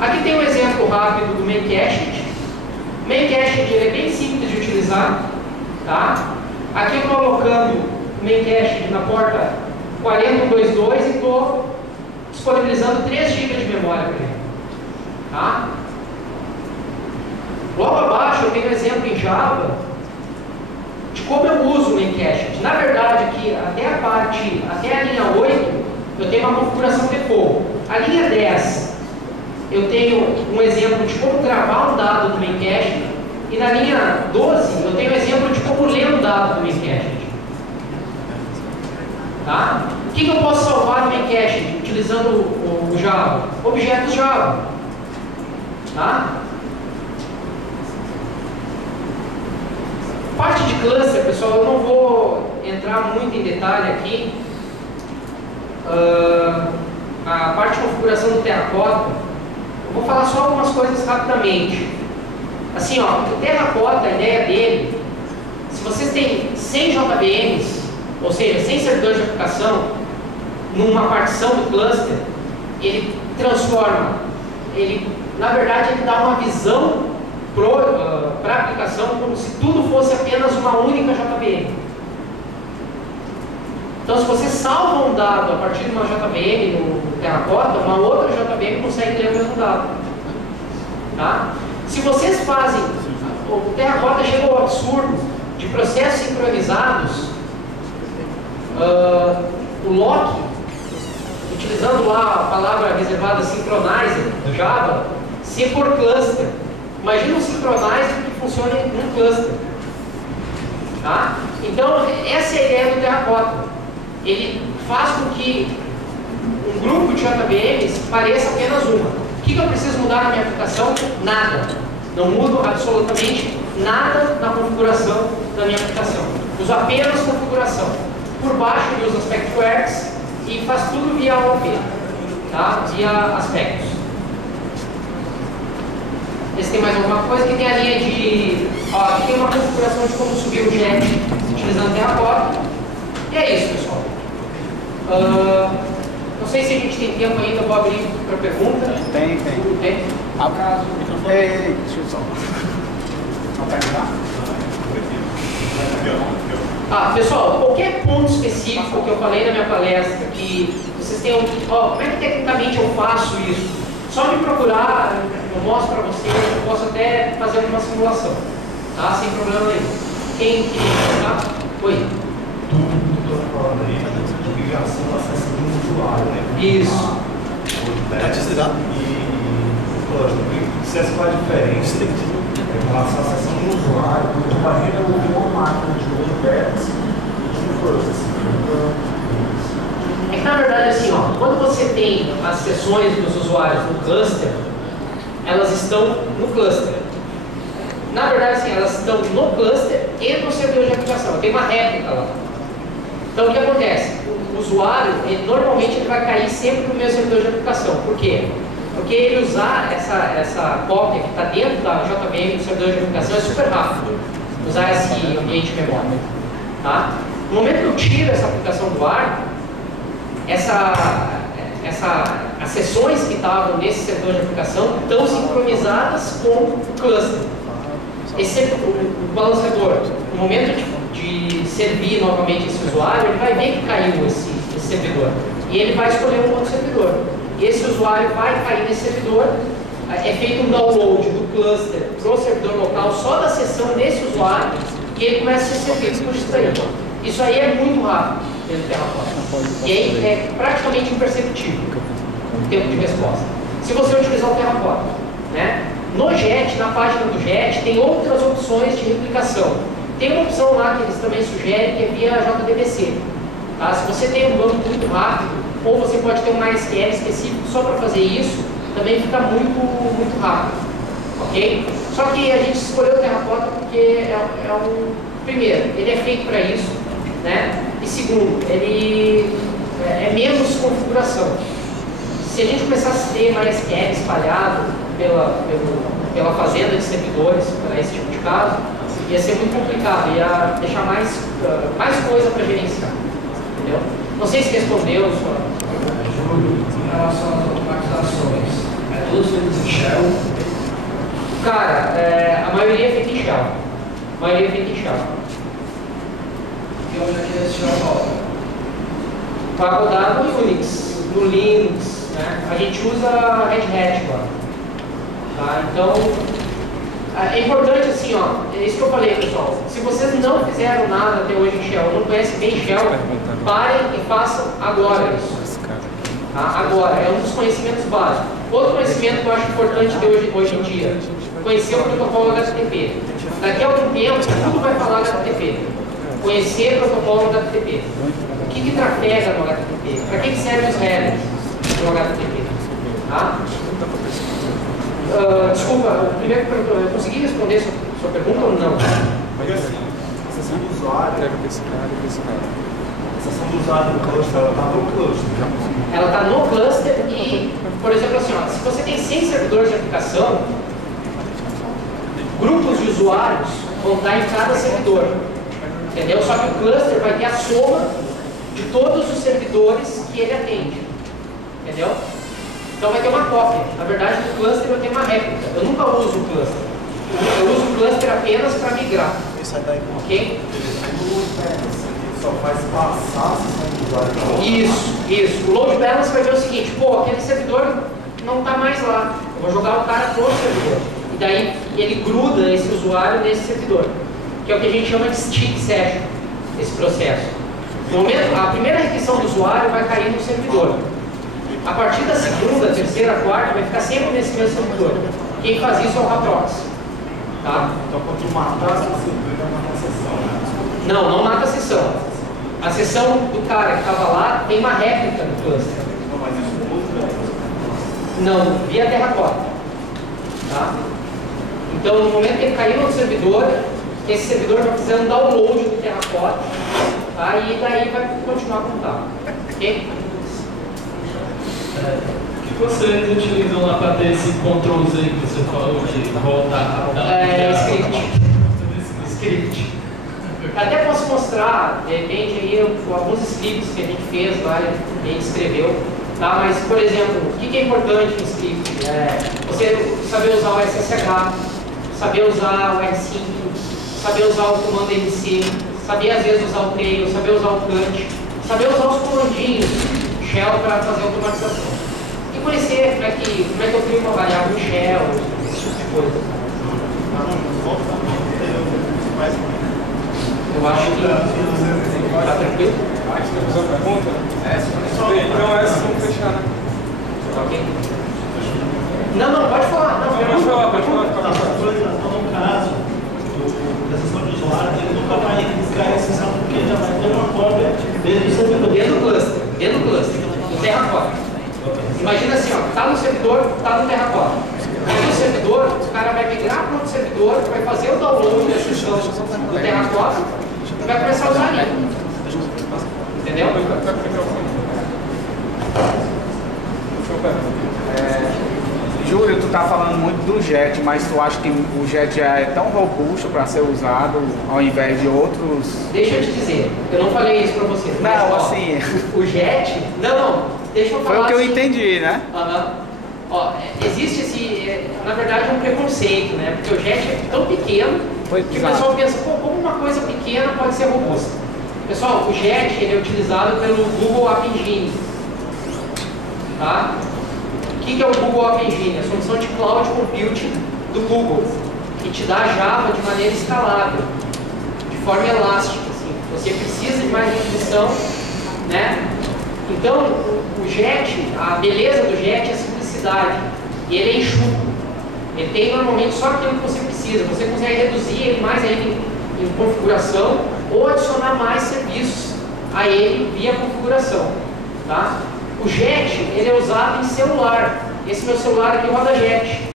Aqui tem um exemplo rápido do Makecached. O Makecached é bem simples de utilizar, tá? Aqui eu estou colocando o Makecached na porta 4022 e estou disponibilizando 3 GB de memória para ele, tá? Logo abaixo eu tenho um exemplo em Java de como eu uso o Makecached. Na verdade, aqui até a linha 8, eu tenho uma configuração default. A linha 10, eu tenho um exemplo de como gravar um dado do Makecached. E na linha 12, eu tenho um exemplo de como ler um dado do Makecached. Tá? O que eu posso salvar no Makecached utilizando o Java? Objetos Java. Tá? Parte de cluster, pessoal, eu não vou entrar muito em detalhe aqui. A parte de configuração do Terracotta, eu vou falar só algumas coisas rapidamente. Assim, ó, o Terracotta, a ideia dele, se vocês têm 100 JVMs, ou seja, 100 servidores de aplicação, numa partição do cluster, ele transforma, na verdade, ele dá uma visão para a aplicação como se tudo fosse apenas uma única JVM. Então, se você salva um dado a partir de uma JVM no Terracotta, uma outra JVM consegue ler o mesmo dado. Tá? Se vocês fazem, o Terracotta chega ao absurdo de processos sincronizados, o lock, utilizando lá a palavra reservada synchronizer do Java, ser por cluster. Imagina um synchronizer que funcione num cluster. Tá? Então, essa é a ideia do Terracotta. Ele faz com que um grupo de JVMs pareça apenas uma. O que eu preciso mudar na minha aplicação? Nada. Não mudo absolutamente nada na configuração da minha aplicação. Uso apenas configuração. Por baixo eu uso AspectWorks e faz tudo via OP, tá? Via aspectos. Esse tem mais alguma coisa que tem a linha de... Ó, aqui tem uma configuração de como subir o jet utilizando Terracotta. E é isso, pessoal. Não sei se a gente tem tempo ainda, vou abrir para pergunta. Tem. Tem? Deixa eu só. Pessoal, qualquer ponto específico que eu falei na minha palestra, que vocês tenham... como é que tecnicamente eu faço isso? Só me procurar, eu mostro para vocês, eu posso até fazer uma simulação, tá? Sem problema nenhum. Quem tá? Oi. Falando aí de migração do acesso do usuário, né? Isso. Se essa qual a diferença em relação à acessão do usuário, porque a barreira é uma máquina de outro vértice e de processamento. É que na verdade assim, ó, quando você tem as sessões dos usuários no cluster, elas estão no cluster. Na verdade assim, elas estão no cluster e no servidor de aplicação. Tem uma réplica lá. Então o que acontece? O usuário, normalmente ele vai cair sempre no meu servidor de aplicação. Por quê? Porque ele usar essa cópia que está dentro da JVM do servidor de aplicação é super rápido. Usar esse ambiente de memória. Tá? No momento que eu tiro essa aplicação do ar, as sessões que estavam nesse servidor de aplicação estão sincronizadas com o cluster. O balanceador, no momento de servir novamente esse usuário, ele vai ver que caiu esse servidor. E ele vai escolher um outro servidor. E esse usuário vai cair nesse servidor, é feito um download do cluster para o servidor local só da sessão desse usuário e ele começa a ser servido por isso aí. Isso aí é muito rápido dentro do Terracotta. E aí é praticamente imperceptível o tempo de resposta. Se você utilizar o Terracotta, né? No JET, na página do JET, tem outras opções de replicação. Tem uma opção lá que eles também sugerem, que é via JDBC. Tá? Se você tem um banco muito rápido, ou você pode ter um MySQL específico só para fazer isso, também fica muito rápido. Ok? Só que a gente escolheu o Terracotta porque primeiro, ele é feito para isso, né? E segundo, ele é menos configuração. Se a gente começasse a ter MySQL espalhado pela fazenda de servidores para esse tipo de caso, ia ser muito complicado, ia deixar mais coisa para gerenciar. Entendeu? Não sei se respondeu sua... Júlio, em relação às automatizações, todos eles Cara, a maioria é feita em shell. A maioria é feita em shell. E onde é que esse shell roda? Vai rodar no Unix, no Linux, né? A gente usa Red Hat agora. Tá? Então, é importante assim, ó, é isso que eu falei, pessoal. Se vocês não fizeram nada até hoje em Shell, não conhecem bem Shell, parem e façam agora isso. Tá? Agora, é um dos conhecimentos básicos. Outro conhecimento que eu acho importante de hoje em dia, conhecer o protocolo HTTP. Daqui a algum tempo, tudo vai falar HTTP. Conhecer o protocolo HTTP. O que trafega no HTTP? Para que servem os headers no HTTP? Tá? Desculpa, primeiro eu consegui responder sua pergunta ou não? Mas assim, a sessão do usuário, a sessão do usuário no cluster, ela está no cluster. Ela está no cluster e, por exemplo, assim, ó, se você tem 100 servidores de aplicação, grupos de usuários vão estar em cada servidor. Entendeu? Só que o cluster vai ter a soma de todos os servidores que ele atende. Entendeu? Então vai ter uma cópia. Na verdade, no cluster vai ter uma réplica. Eu nunca uso o cluster. Eu uso o cluster apenas para migrar. Ok? Só faz passar a sessão do usuário. Isso. O load balance vai ver o seguinte, pô, aquele servidor não está mais lá. Eu vou jogar o cara pro servidor. E daí ele gruda esse usuário nesse servidor. Que é o que a gente chama de stick session, esse processo. No momento, a primeira requisição do usuário vai cair no servidor. A partir da segunda, terceira, quarta, vai ficar sempre nesse mesmo servidor. Quem faz isso é o Haprox. Tá? Então, quando tu matar essa servidor, vai matar a sessão, né? Não mata a sessão. A sessão do cara que estava lá tem uma réplica no cluster. Não, mas isso Não, via terracota. Tá? Então, no momento que ele cair no servidor, esse servidor vai fazer um download do terracota, tá? E daí vai continuar como tá. Ok? O que vocês utilizam lá para ter esse Ctrl Z que você falou de voltar? Script. Até posso mostrar, de repente, aí, alguns scripts que a gente fez lá, a gente escreveu. Tá? Mas, por exemplo, o que é importante no script? Você saber usar o SSH, saber usar o R5, saber usar o comando MC, saber às vezes usar o tail, saber usar o cut, saber usar os comandinhos shell para fazer automatização. E conhecer como é que eu crio uma variável em shell, esse tipo de coisa. Eu acho que tá tranquilo. Temos uma pergunta? Então essa vamos fechar, né? Ok. Não, pode falar. Pode falar. Então, no caso da sessão de usuário, ele nunca vai riscar a sessão porque já vai ter uma cópia dentro do servidor. Dentro do cluster, no terracota. Imagina assim, ó, tá no servidor, tá no terracota. Aí no servidor, o cara vai migrar para outro servidor, vai fazer o download da sessão do terracota e vai começar a usar ali. Entendeu? Júlio, tu tá falando muito do JET, mas tu acha que o JET já é tão robusto para ser usado ao invés de outros? Deixa eu te dizer, eu não falei isso para você. Não, mas, ó, assim... O JET... Não, deixa eu falar. Foi o que eu assim, entendi, né? Ó, existe esse, na verdade, um preconceito, né? Porque o JET é tão pequeno que o pessoal pensa, pô, como uma coisa pequena pode ser robusta? Pessoal, o JET ele é utilizado pelo Google App Engine. Tá? O que é o Google App Engine? É a solução de cloud computing do Google, que te dá Java de maneira escalável, de forma elástica. Assim. Você precisa de mais requisição, né? Então, o JET, a beleza do JET é a simplicidade. E ele é enxuto. Ele tem normalmente só aquilo que você precisa. Você consegue reduzir ele mais ainda em configuração ou adicionar mais serviços a ele via configuração. Tá? O JET ele é usado em celular. Esse meu celular aqui roda JET.